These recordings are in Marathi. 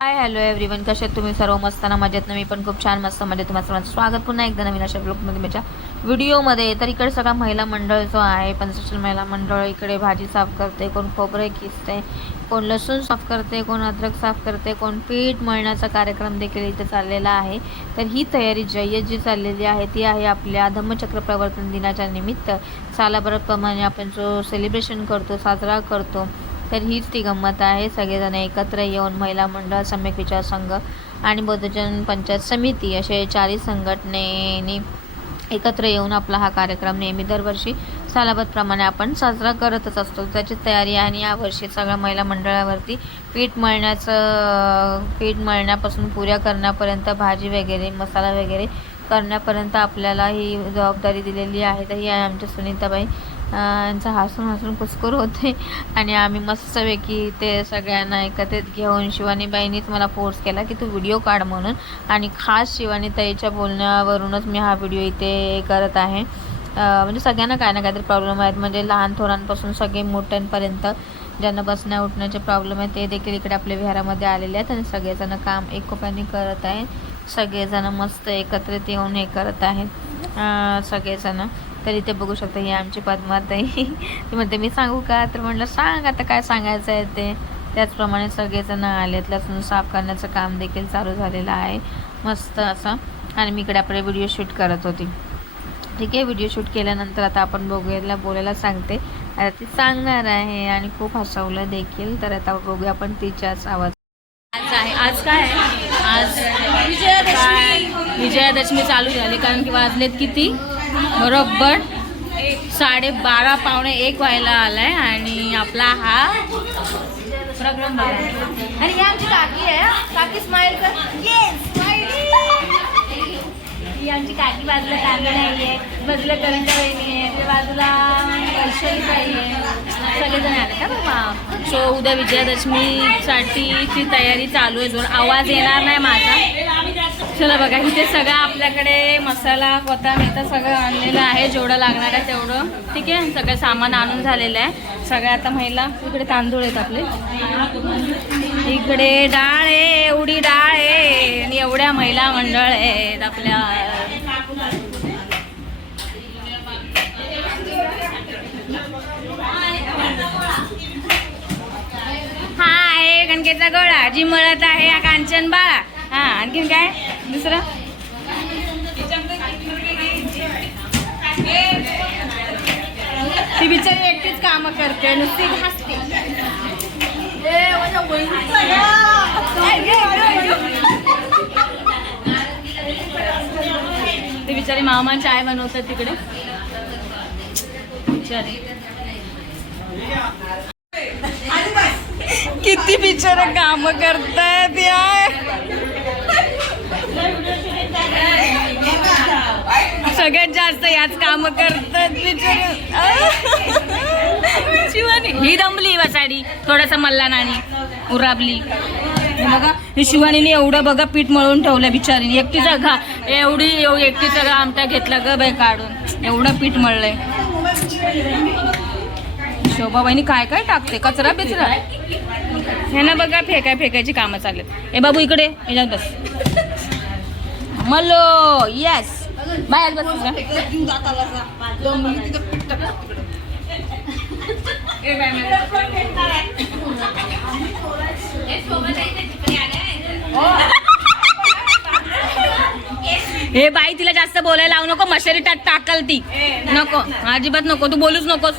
हाय हॅलो एव्हरीवन कसे तुम्ही? सर्व मस्ताना मजेत मी पण खूप छान मस्त मजेत. तुम्हाला सर्वांचं स्वागत पुन्हा एकदा नवीन अशा ब्लॉगमध्ये माझ्या व्हिडिओमध्ये. तर इकडे सगळा महिला मंडळ जो आहे पंचशील महिला मंडळ इकडे भाजी साफ करते कोण खोबरे किसते कोण लसूण साफ करते कोण अद्रक साफ करते कोण पीठ मळण्याचा कार्यक्रम देखील इथे चाललेला आहे. तर ही तयारी जय्यत जी चाललेली आहे. ती आहे आपल्या धम्मचक्र प्रवर्तन दिनाच्या निमित्त. सालाभराप्रमाणे आपण जो सेलिब्रेशन करतो साजरा करतो तर हीच ती गंमत आहे. सगळेजण एकत्र येऊन महिला मंडळ सम्यक विचार संघ आणि बौद्धजन पंचायत समिती असे चारही संघटनेने एकत्र येऊन आपला हा कार्यक्रम नेहमी दरवर्षी सालाबतप्रमाणे आपण साजरा करतच असतो. त्याची तयारी आहे आणि यावर्षी सगळ्या महिला मंडळावरती पीठ मळण्याचं पीठ मळण्यापासून पुऱ्या करण्यापर्यंत भाजी वगैरे मसाला वगैरे करण्यापर्यंत आपल्याला ही जबाबदारी दिलेली आहे. तर ही आहे आमच्या सुनीताबाई. यांचं हसून हसून कुसकुर होते. आणि आम्ही मस्तपैकी ते सगळ्यांना एकत्रित घेऊन शिवानीबाईंनीच मला फोर्स केला की तू व्हिडिओ काढ म्हणून. आणि खास शिवानीताईच्या बोलण्यावरूनच मी हा व्हिडिओ इथे करत आहे. म्हणजे सगळ्यांना काय ना काहीतरी प्रॉब्लेम आहेत. म्हणजे लहान थोरांपासून सगळे मोठ्यांपर्यंत ज्यांना बसण्या उठण्याचे प्रॉब्लेम आहेत ते देखील इकडे आपल्या विहारामध्ये आलेले आहेत. आणि सगळेजण काम एकोप्याने करत आहेत. सगळेजण मस्त एकत्रित येऊन हे करत आहेत. सगळेजणं सगळेजण. तर इथे बघू शकता ही आमची पद्माताई. ती म्हणते मी सांगू का? तर म्हटलं सांग आता काय सांगायचं आहे ते. त्याचप्रमाणे सगळेजण आलेत. लसूण साफ करण्याचं काम देखील चालू झालेलं आहे. मस्त असं. आणि मी इकडे आपले व्हिडिओ शूट करत होती. ठीक आहे व्हिडिओ शूट केल्यानंतर आता आपण बघूयाला बोलायला सांगते. आता ती सांगणार आहे आणि खूप हसवलं देखील. तर आता बघूया आपण तिच्याच आवाज. आज आहे. आज काय आहे? आज विजयादशमी. विजयादशमी चालू झाली. कारण की वाजलेत किती? बरोबर. साडे बारा पावणे एक व्हायला आलाय आणि आपला हा प्रोग्राम आणि आमची काकी आहे काकी स्माईल कर. ही आमची काकी बाजूला कांदा नाही आहे बाजूला करंजा वहिनी आहे. त्या बाजूला वैशाली बाई आहे. सगळेजण आले का बाबा? सो उद्या विजयादशमीसाठीची तयारी चालू आहे. जोर आवाज येणार नाही माझा. चला बघा इथे सगळं आपल्याकडे मसाला कोथांबीर सगळं आणलेलं आहे. जेवढं लागणार आहे तेवढं. ठीक आहे? सगळं सामान आणून झालेलं आहे. सगळ्या आता महिला इकडे तांदूळ आहेत आपले. इकडे डाळ आहे एवढी डाळ आहे. आणि एवढ्या महिला मंडळ आहेत आपल्या. कणकेचा गोळा जी मळत आहे हा कांचन बाळा. हा आणखीन काय? दुसरं? ती बिचारी एकटीच कामं करते नुसती हसते. ती बिचारी मामा चाय बनवतात तिकडे. बिचारी. किती बिचार काम करतायत या सगळ्यात जास्त याच काम करतात बिचार. शिवानी ही दमली साडी थोडासा मल्ला नाणी उराबली. बघा ही शिवानीने एवढं बघा पीठ मळून ठेवलं बिचारीने. एकटीचा घा एवढी एव- एकटीचा घा आमटा घेतला ग बाई काढून. एवढं पीठ मळलंय. शोभाबाईनी काय काय टाकते? कचरा बिचरा. हे ना बघा फेकाय फेकायची कामं चाललेत. ए बाबू इकडे याच्यात बस. मल्लो येस बाहेर बस हे बाई तिला जास्त बोलायला लावू नको. मशारी टाक टाकल ती नको. अजिबात नको. तू बोलूच नकोस.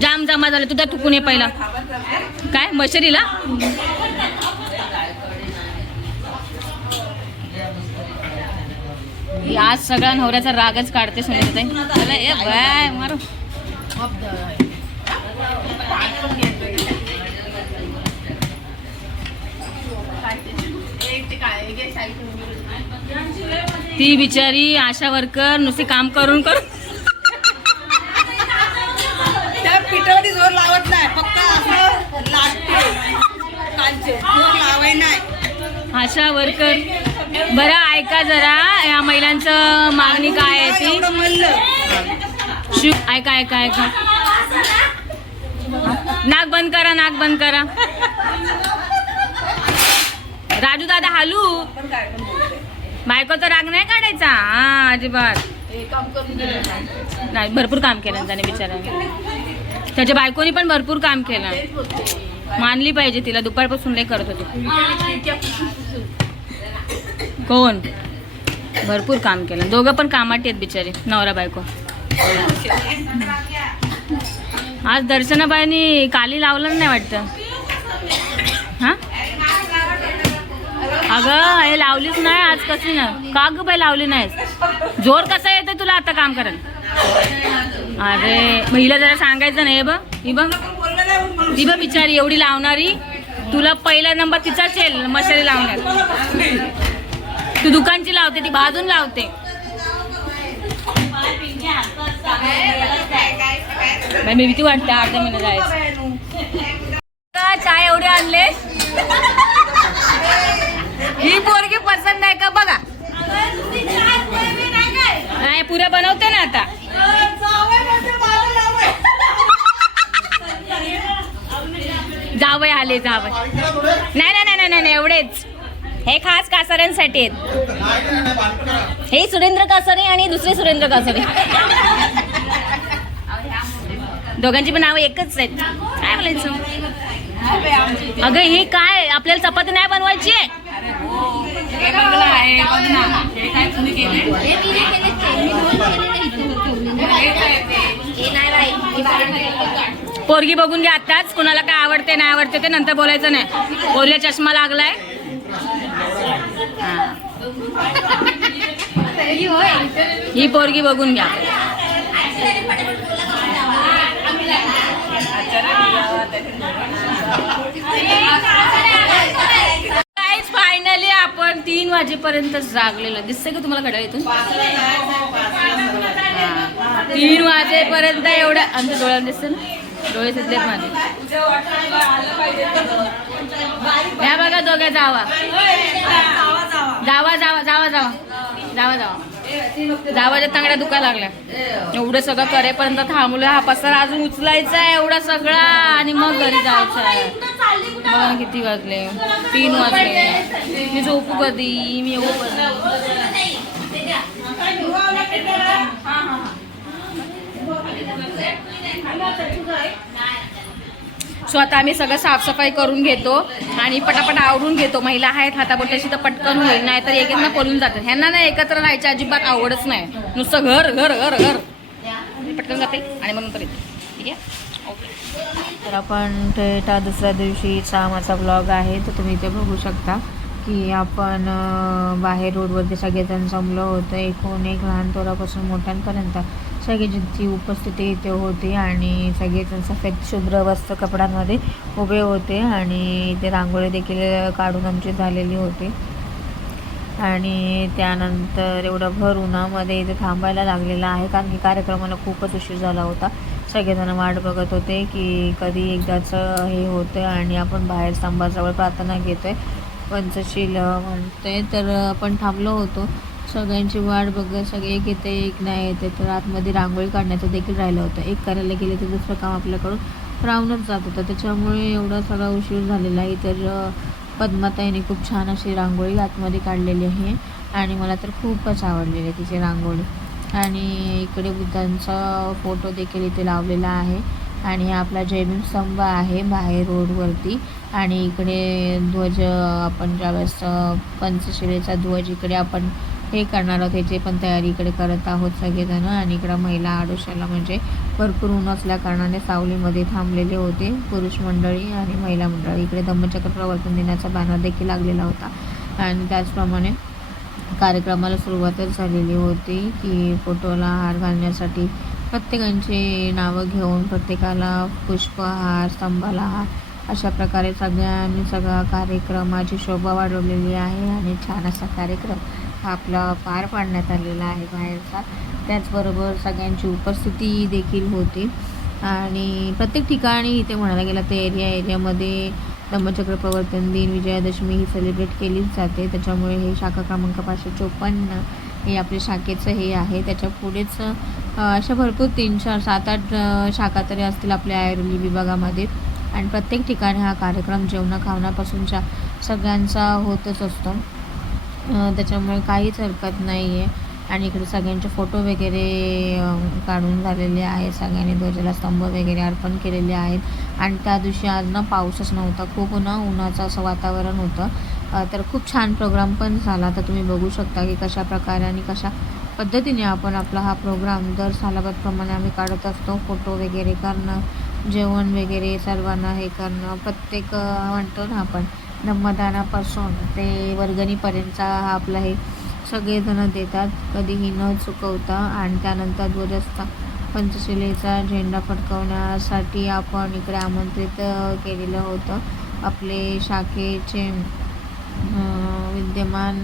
जाम जमा झाले तुझ्या थुकून ये पहिला. काय मशरीला? आज सगळ्या नवऱ्याचा रागच काढते सुनीताई चला बाय मारू. ती बिचारी आशा वर्कर नुसती काम करून करून आशा वर्कर. बरं ऐका जरा. या महिलांचं मागणी काय आहे ती? शिव ऐका ऐका ऐका. नाक बंद करा नाक बंद करा. राजू दादा हालू. बायकोचा राग नाही काढायचा? हा अजिबात. नाही. भरपूर काम केलं त्याने बिचाराने त्याच्या बायकोनी पण भरपूर काम केलं. मानली पाहिजे तिला दुपारपासून लय करत होती. कोण? भरपूर काम केलं. दोघं पण कामाटी आहेत बिचारे नवरा बायको. आज दर्शनाबाईनी काली लावलं नाही वाटतं? हा? अगं हे लावलीच नाही आज कशी ना का ग बाई लावली नाहीस? जोर कसा येतोय तुला आता काम करायला? अरे मग हिला जरा सांगायचं नाही बघ ही बघ. बोललं ती बघ बिचारी एवढी लावणारी. तुला पहिला नंबर तिचाच येईल मशाली लावण्यात तू दुकानची लावते ती बाजून लावते. मी भीती वाटते अर्धा महिना जायचं. चाय एवढे आणले ही पोरगी पसंत नाही का? बघा. नाही पुऱ्या बनवते ना आता. जावय आले जावय नाही नाही नाही नाही नाही एवढेच. हे खास कासाऱ्यांसाठी आहेत. हे सुरेंद्र कासारे आणि दुसरे सुरेंद्र कासारे. दोघांची पण नावं एकच आहेत. काय म्हणायचं अगं हे काय? आपल्याला चपाती नाही बनवायची आहे. पोरगी बघून घ्या आताच कुणाला काय आवडते नाही आवडते ते नंतर बोलायचं नाही. पोरीला चष्मा लागलाय. ही. पोरगी बघून घ्या. फायनली आपण तीन वाजेपर्यंत जागलेलो. दिसतंय का तुम्हाला घड्या इथून? तीन वाजेपर्यंत एवढं आमच्या डोळ्यात दिसतं ना? डोळे दिसलेत माझे. या बघा दोघ्या जावा. जावा जावा जावा जावा. जावा जावा. जावाच्या तांगड्या दुखायला लागल्या. एवढं सगळं करेपर्यंत थांबलोय. हा पसारा अजून उचलायचा आहे एवढा सगळा. आणि मग घरी जायचं आहे मग किती वाजले? तीन वाजले. मी झोपू कधी? मी येऊ कधी? सो आता आम्ही सगळं साफसफाई करून घेतो आणि पटापट आवरून घेतो. महिला आहेत हाताबोट्याशी तर पटकन होईल नाही तर एक पळून जातात. ह्यांना ना एकत्र राहायची अजिबात आवडच नाही. नुसतं घर घर घर घर. पटकन जाते आणि मग नंतर येते. ठीक आहे? ओके. तर आपण थेटा दुसऱ्या दिवशी सहा माझा ब्लॉग आहे तर तुम्ही इथे बघू शकता. की आपण बाहेर रोडवरती सगळेजण जमलो होतो. एकूण एक लहान थोरापासून मोठ्यांपर्यंत सगळ्यांची उपस्थिती इथे होती आणि सगळेजण सफेद शुभ्र वस्त्र कपड्यांमध्ये उभे होते आणि इथे रांगोळी देखील काढून आमची झालेली होती. आणि त्यानंतर एवढं भर उन्हामध्ये इथे थांबायला लागलेला आहे कारण की कार्यक्रमाला खूपच उशीर झाला होता. सगळेजण वाट बघत होते की कधी एकदाचं हे होतं आणि आपण बाहेर स्तंभाजवळ प्रार्थना घेतोय. पंचशील म्हणते तर आपण थांबलो होतो. सगळ्यांची वाट बघत सगळे एक येते एक नाही येते. तर आतमध्ये रांगोळी काढण्याचं देखील राहिलं होतं. एक करायला गेले तर दुसरं काम आपल्याकडून राहूनच जात होतं. त्याच्यामुळे एवढा सगळा उशीर झालेला आहे. तर पद्माताईने खूप छान अशी रांगोळी आतमध्ये काढलेली आहे. आणि मला तर खूपच आवडलेली आहे तिची रांगोळी. आणि इकडे बुद्धांचा फोटो देखील इथे लावलेला आहे. आणि हा आपला जयभीम स्तंभ आहे बाहेर रोडवरती. आणि इकडे ध्वज आपण ज्यावेळेस पंचशिलेचा ध्वज इकडे आपण हे करणार आहोत ह्याची पण तयारी इकडे करत आहोत सगळेजण. आणि इकडं महिला आडोशाला म्हणजे भरपूर ऊन असल्याकारणाने सावलीमध्ये थांबलेले होते पुरुष मंडळी आणि महिला मंडळी. इकडे धम्मचक्र प्रवर्तन दिनाचा बॅनर देखील लागलेला होता. आणि त्याचप्रमाणे कार्यक्रमाला सुरुवातच झालेली होती की फोटोला हार घालण्यासाठी प्रत्येकांची नावं घेऊन प्रत्येकाला पुष्पहार स्तंभाला हार अशा प्रकारे सगळ्यांनी सगळा कार्यक्रमाची शोभा वाढवलेली आहे आणि छान असा कार्यक्रम हा आपला पार पाडण्यात आलेला आहे बाहेरचा. त्याचबरोबर सगळ्यांची उपस्थिती देखील होती. आणि प्रत्येक ठिकाणी इथे म्हणायला गेलं तर एरिया एरियामध्ये धम्मचक्र प्रवर्तन दिन विजयादशमी ही सेलिब्रेट केलीच जाते. त्याच्यामुळे हे शाखा क्रमांक पाचशे चोपन्न हे आपल्या शाखेचं हे आहे. त्याच्या पुढेच अशा भरपूर तीन चार सात आठ शाखा तरी असतील आपल्या ऐरोली विभागामध्ये. आणि प्रत्येक ठिकाणी हा कार्यक्रम जेवणं खावण्यापासूनच्या सगळ्यांचा होतच असतो. त्याच्यामुळे काहीच हरकत नाही आहे आणि इकडे सगळ्यांचे फोटो वगैरे काढून झालेले आहे सगळ्यांनी ध्वजाला स्तंभ वगैरे अर्पण केलेले आहेत. आणि त्या दिवशी आज ना पाऊसच नव्हता. खूप ना उन्हाचं असं वातावरण होतं. तर खूप छान प्रोग्राम पण झाला. तर तुम्ही बघू शकता की कशा प्रकारे आणि कशा पद्धतीने आपण आपला हा प्रोग्राम दर सालाबादप्रमाणे आम्ही काढत असतो. फोटो वगैरे करणं जेवण वगैरे सर्वांना हे करणं प्रत्येक म्हणतो ना आपण धम्मदानापासून ते वर्गणीपर्यंतचा हा आपला हे सगळेजणं देतात. कधीही न चुकवता आणि त्यानंतर ध्वजस्था पंचशिलेचा झेंडा फडकवण्यासाठी आपण इकडे आमंत्रित केलेलं होतं. आपले शाखेचे विद्यमान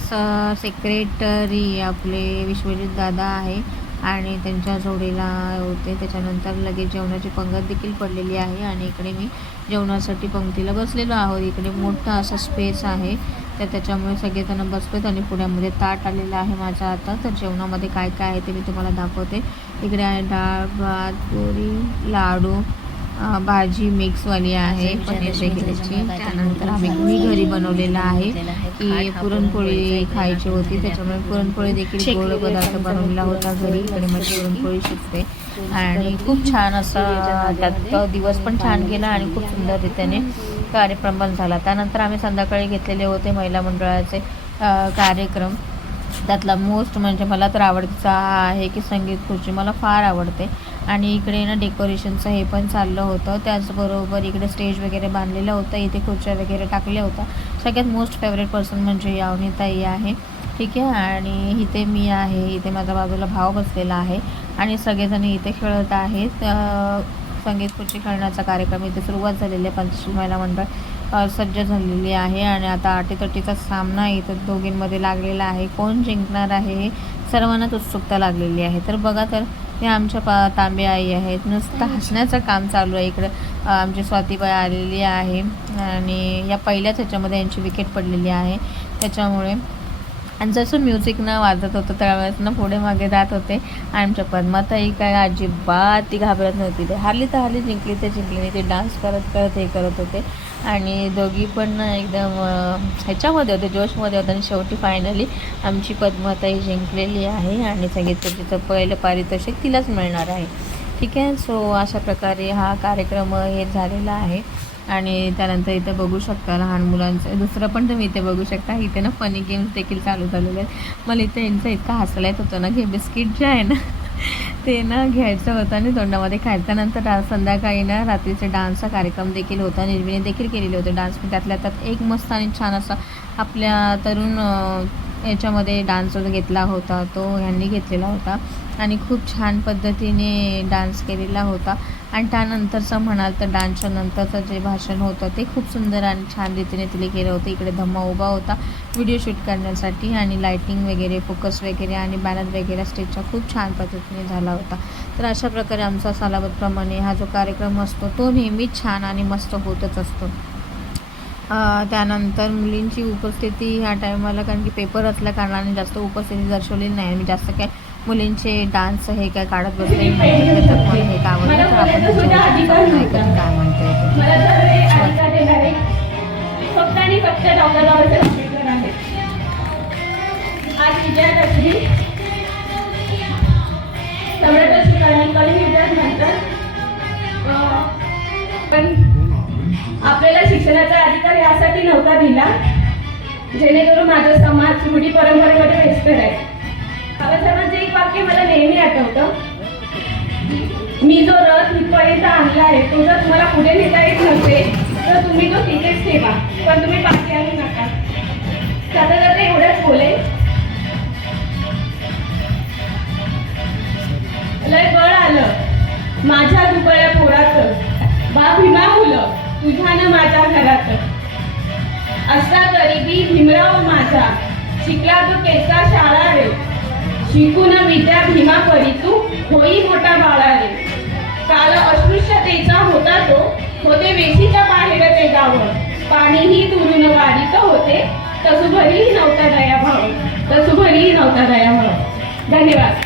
स सेक्रेटरी आपले विश्वजित दादा आहे. आणि त्यांच्या जोडीला होते. त्याच्यानंतर लगेच जेवणाची पंगत देखील पडलेली आहे आणि इकडे मी जेवणासाठी पंक्तीला बसलेलो आहोत. इकडे मोठा असा स्पेस आहे. तर त्याच्यामुळे सगळेजण बसलेत आणि पुण्यामध्ये ताट आलेलं आहे माझ्या आता. तर जेवणामध्ये काय काय आहे ते मी तुम्हाला दाखवते. इकडे आहे डाळ भात पोळी लाडू भाजी मिक्सवाली आहे पनीर वगैरेची त्यानंतर आम्ही मी घरी बनवलेलं आहे की पुरणपोळी खायची होती त्याच्यामुळे पुरणपोळी देखील गोड पदार्थ बनवलेला होता घरी इकडे माझी पुरणपोळी शिकते. आणि खूप छान असा त्यात दिवस पण गेला गेला आणि खूप सुंदर रीतीने कार्यक्रम पण झाला. त्यानंतर आम्ही संध्याकाळी घेतलेले होते महिला मंडळाचे कार्यक्रम. त्यातला मोस्ट म्हणजे मला तर आवडतीचा हा आहे की संगीत खुर्ची. मला फार आवडते. आणि इकडे ना डेकोरेशनचं हे पण चाललं होतं. त्याचबरोबर इकडे स्टेज वगैरे बांधलेलं होतं. इथे खुर्च्या वगैरे टाकल्या होत्या. सगळ्यात मोस्ट फेवरेट पर्सन म्हणजे यावनीताई आहे. ठीक आहे? आणि इथे मी आहे. इथे माझ्या बाजूला भाव बसलेला आहे. आणि सगळेजण इथे खेळत आहेत. संगीत खुर्ची खेळण्याचा कार्यक्रम इथे सुरुवात झालेली आहे. पंचवीस महिला मंडळ सज्ज झालेली आहे. आणि आता अटीतटीचा सामना इथं दोघींमध्ये लागलेला आहे. कोण जिंकणार आहे हे सर्वांनाच उत्सुकता लागलेली आहे. तर बघा तर हे आमच्या पा तांबे आई आहेत. नुसतं हसण्याचं काम चालू आहे इकडं. आमची स्वातीबाई आलेली आहे. आणि या पहिल्याच ह्याच्यामध्ये यांची विकेट पडलेली आहे. त्याच्यामुळे आणि जसं म्युझिक ना वाजत होतं त्यावेळेस ना पुढे मागे जात होते. आणि आमच्या पद्माताई काय अजिबात ती घाबरत नव्हती. ते हारली तर हारली जिंकली तर जिंकली. नाही ते डान्स करत करत हे करत होते. आणि दोघी पण एकदम ह्याच्यामध्ये होते जोशमध्ये होते आणि शेवटी फायनली आमची पद्मताई जिंकलेली आहे आणि संगीत तिचं पहिलं पारितोषिक तिलाच मिळणार आहे. ठीक आहे? सो अशा प्रकारे हा कार्यक्रम हे झालेला आहे. आणि त्यानंतर इथं बघू शकता लहान मुलांचं दुसरं पण तुम्ही इथे बघू शकता. इथे ना फनी गेम्स देखील चालू झालेले आहेत. मला इथे यांचं इतकं हसला येत होतं ना की बिस्किट जे आहे ना ते ना घ्यायचं होतं आणि तोंडामध्ये खायचं नंतर संध्याकाळी ना रात्रीचे डान्सचा कार्यक्रम देखील होता. निर्मिनी देखील केलेले होते डान्स. त्यातल्या त्यात एक मस्त आणि छान असा आपल्या तरुण याच्यामध्ये डान्स घेतला होता. तो ह्यांनी घेतलेला होता. आणि खूप छान पद्धतीने डान्स केलेला होता. आणि त्यानंतरचं म्हणाल तर डान्सच्या नंतरचं जे भाषण होतं ते खूप सुंदर आणि छान रीतीने तिने केलं होतं. इकडे धम्मा उभा होता. व्हिडिओ शूट करण्यासाठी आणि लायटिंग वगैरे फोकस वगैरे आणि बॅनर वगैरे स्टेजचा खूप छान पद्धतीने झाला होता. तर अशा प्रकारे आमचा सालाबतप्रमाणे हा जो कार्यक्रम असतो तो नेहमीच छान आणि मस्त होतच असतो. त्यानंतर मुलींची उपस्थिती ह्या टायमाला कारण की पेपर असल्या कारणाने जास्त उपस्थिती दर्शवलेली नाही. आणि जास्त काय मुलींचे डान्स हे काय काढत बसले हे काय आवडलं तर आपण त्याच्यावरती जाऊन ऐकून काय म्हणता पण आपल्याला शिक्षणाचा अधिकार यासाठी नव्हता दिला. जेणेकरून माझा समाज रूढी परंपरेमध्ये व्यस्त आहे बाबासाहेबांचं एक वाक्य मला नेहमी आठवतं. मी जो रथ इथपर्यंत आणला आहे तो जर तुम्हाला पुढे नेता येत नव्हते तर तुम्ही तो तिथेच ठेवा. पण तुम्ही पाठी आणू नका. जाता जाता एवढंच बोले. लय बळ आलं. माझ्या दुबळ्या पोराचं. बा भीमा मुलं. तुझ्यानं माझ्या घरात असा गरिबी भीमराव माझा. शिकला तो केसा शाळा रे. शिकून विद्या भीमा करी तू होई मोठा बाळाने काल अस्पृश्यतेचा होता तो होते वेशीच्या बाहेर ते गाव. पाणीही दुरून वाढीत होते तसुभरीही नव्हता दया भाव तसुभरीही नव्हता दया भाव धन्यवाद.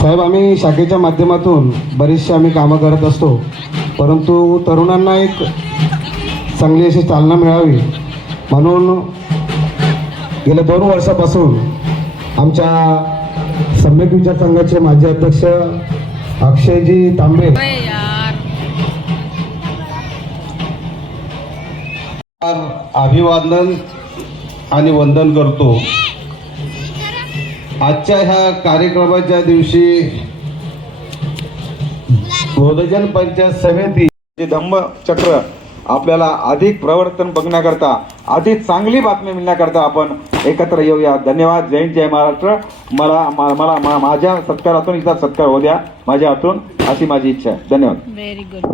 साहेब आम्ही शाखेच्या माध्यमातून बरीचशी आम्ही कामं करत असतो. परंतु तरुणांना एक चांगली अशी चालना मिळावी. म्हणून गेल्या दोन वर्षापासून आमच्या सम्यक विचार संघाचे माजी अध्यक्ष अक्षयजी तांबे. अभिवादन आणि वंदन करतो. आजच्या ह्या कार्यक्रमाच्या दिवशी बोधजन पंचायत समिती जे धम्मचक्र आपल्याला अधिक प्रवर्तन बघण्याकरता अधिक चांगली बातमी मिळण्याकरता आपण एकत्र येऊया. धन्यवाद. जय जय महाराष्ट्र. मला मला मा- माझ्या सत्कारातून इथला सत्कार होऊ द्या. माझ्या हातून अशी माझी इच्छा आहे. धन्यवाद. व्हेरी गुड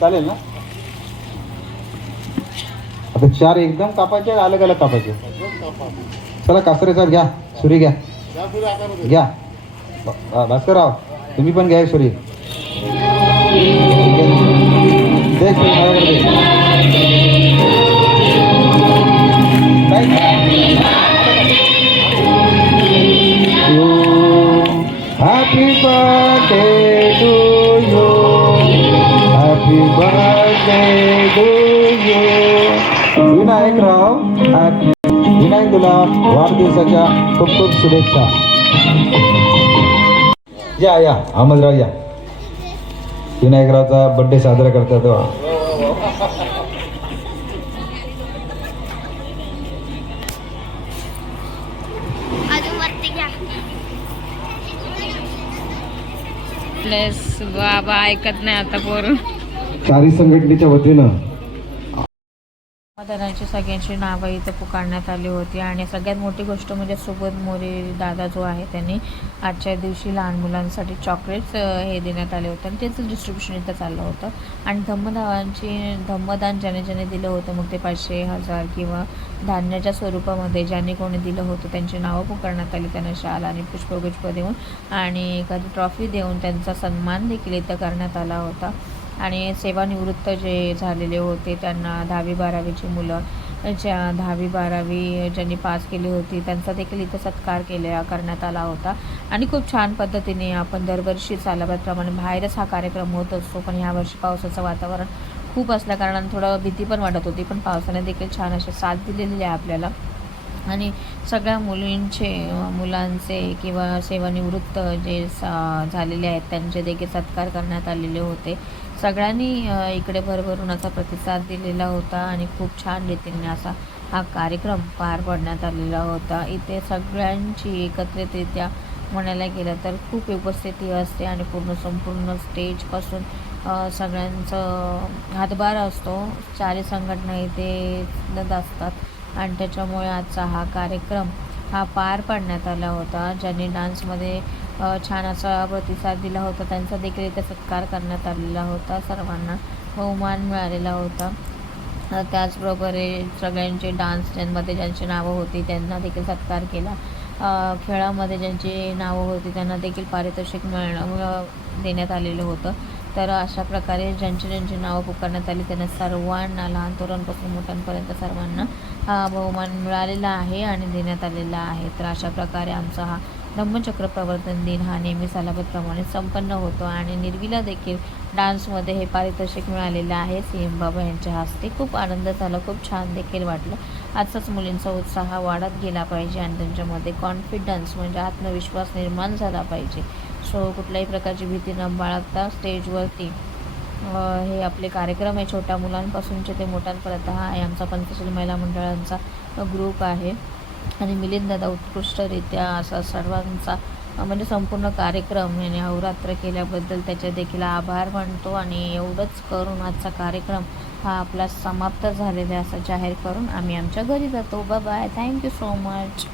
चालेल ना? आता चार एकदम कापायचे अलग अलग कापायचे. चला कासरे सर घ्या. सुरी घ्या. घ्या. भास्करराव तुम्ही पण घ्या सुरी. दे सुरी Happy birthday to you. Vinayakrao Vinayak तुला वाढदिवसाच्या खूप खूप शुभेच्छा. या या अहमदराव या. विनायकरावचा बर्थडे साजरा करतात प्लस बाबा ऐकत नाही आता पोर. चारी संघटनेच्या वतीनं मतदारांची सगळ्यांची नावं इथं पुकारण्यात आली होती. आणि सगळ्यात मोठी गोष्ट म्हणजे सुबोध मोरे दादा जो आहे त्यांनी आजच्या दिवशी लहान मुलांसाठी चॉकलेट्स हे देण्यात आले होते. आणि त्याचं डिस्ट्रीब्युशन इथं चाललं होतं. आणि धम्मदानाची धम्मदान ज्याने ज्याने दिलं होतं मग ते पाचशे हजार किंवा धान्याच्या स्वरूपामध्ये ज्यांनी कोणी दिलं होतं त्यांची नावं पुकारण्यात आली. त्यांना शाल आणि पुष्पगुष्प देऊन आणि एखादी ट्रॉफी देऊन त्यांचा सन्मान देखील इथं करण्यात आला होता. आणि सेवानिवृत्त जे झालेले होते त्यांना दहावी बारावीची मुलं ज्या दहावी बारावी ज्यांनी पास केली होती त्यांचा देखील इथं सत्कार केला करण्यात आला होता. आणि खूप छान पद्धतीने आपण दरवर्षी चालवाप्रमाणे बाहेरच हा कार्यक्रम होत असतो पण ह्यावर्षी पावसाचं वातावरण खूप असल्याकारणानं थोडं भीती पण वाटत होती पण पावसाने देखील छान असे साथ दिलेली आहे आपल्याला. आणि सगळ्या मुलींचे मुलांचे किंवा सेवानिवृत्त जे सा झालेले आहेत त्यांचे देखील सत्कार करण्यात आलेले होते. सगळ्यांनी इकडे भरभरून असा प्रतिसाद दिलेला होता आणि खूप छान रीतीने असा हा कार्यक्रम पार पाडण्यात आलेला होता. इथे सगळ्यांची एकत्रितरित्या म्हणायला गेलं तर खूप उपस्थिती असते आणि पूर्ण संपूर्ण स्टेजपासून सगळ्यांचं हातभार असतो. चारी संघटना इथे असतात आणि त्याच्यामुळे आजचा हा कार्यक्रम हा पार पाडण्यात आला होता. ज्यांनी डान्समध्ये छान असा प्रतिसाद दिला होता त्यांचा देखील इथे सत्कार करण्यात आलेला होता. सर्वांना बहुमान मिळालेला होता. त्याचबरोबर सगळ्यांचे डान्स ज्यांमध्ये ज्यांची नावं होती त्यांना देखील सत्कार केला. खेळामध्ये ज्यांची नावं होती त्यांना देखील पारितोषिक मिळणं देण्यात आलेलं होतं. तर अशा प्रकारे ज्यांची ज्यांची नावं पुकारण्यात आली त्यांना सर्वांना लहान तोरांपासून मोठ्यांपर्यंत सर्वांना हा बहुमान मिळालेला आहे आणि देण्यात आलेला आहे. तर अशा प्रकारे आमचा हा धम्मचक्र प्रवर्तन दिन हा नेहमी सालाबतप्रमाणे संपन्न होतो आणि निर्वीला देखील डान्समध्ये हे पारितोषिक मिळालेलं आहे. सी एम बाबा यांच्या हस्ते खूप आनंद झाला खूप छान देखील वाटलं. आजचाच मुलींचा उत्साह वाढत गेला पाहिजे आणि त्यांच्यामध्ये कॉन्फिडन्स म्हणजे आत्मविश्वास निर्माण झाला पाहिजे. सो कुठल्याही प्रकारची भीती न बाळगता स्टेजवरती हे आपले कार्यक्रम आहे छोट्या मुलांपासूनचे ते मोठ्यांपर्यंत. हा आहे आमचा पंचशील महिला मंडळांचा ग्रुप आहे. आणि मिलिंद दादा उत्कृष्टरित्या असा सर्वांचा म्हणजे संपूर्ण कार्यक्रम याने अहोरात्र केल्याबद्दल त्याचे देखील आभार मानतो. आणि एवढंच करून आजचा कार्यक्रम हा आपला समाप्त झालेला असं जाहीर करून आम्ही आमच्या घरी जातो. Bye thank you so much